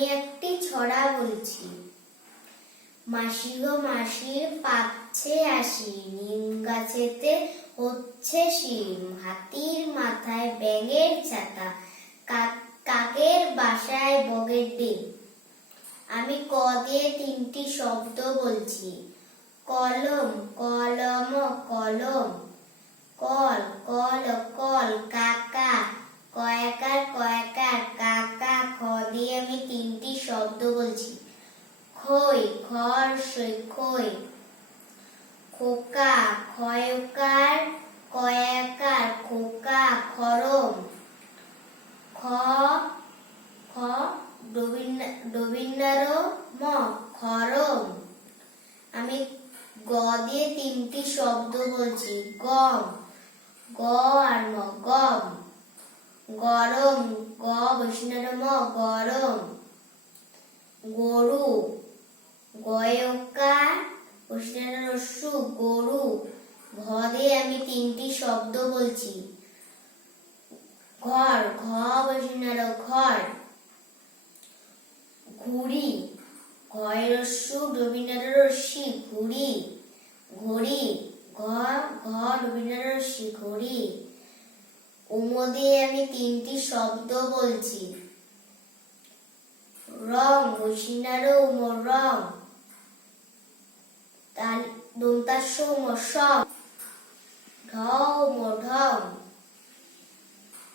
আমি একটি ছড়া বলছি। মাসি গো মাসি পাচ্ছে আসি, নিম গাছেতে হচ্ছে শিম, হাতির মাথায় ব্যাঙের ছাতা, কাকের বাসায় বগের ডিম। আমি ক দিয়ে তিনটি শব্দ বলছি। কলম কলম কলম, কল কল কল, কাকা কয়াকার কয়াকার কাকা। খ দিয়ে আমি তিনটি শব্দ বলছি। খই খর সই খই, খোকা খয়কার কয়াকার খোকা খরম। খ খ ডবিন্নার ম খরম। আমি গ দিয়ে তিনটি শব্দ বলছি। গম গ আর ম গম, গরম গ বৈষ্ণব ম গরম। গরু গয়কার বৈষ্ণব রস্যু গরু। ঘ দিয়ে আমি তিনটি শব্দ বলছি। ঘর ঘ বৈষ্ণব ঘর। ঘুড়ি ঘয়রস্যু ডবিনার রস্যি ঘুড়ি, ঘড়ি ঘ ঘ ডবিনার রস্যি ঘড়ি। উম দিয়ে আমি তিনটি শব্দ বলছি। রং বৈষ্ণব উম রং, দন্তাস্য উম সং, ঢ উম ঢং।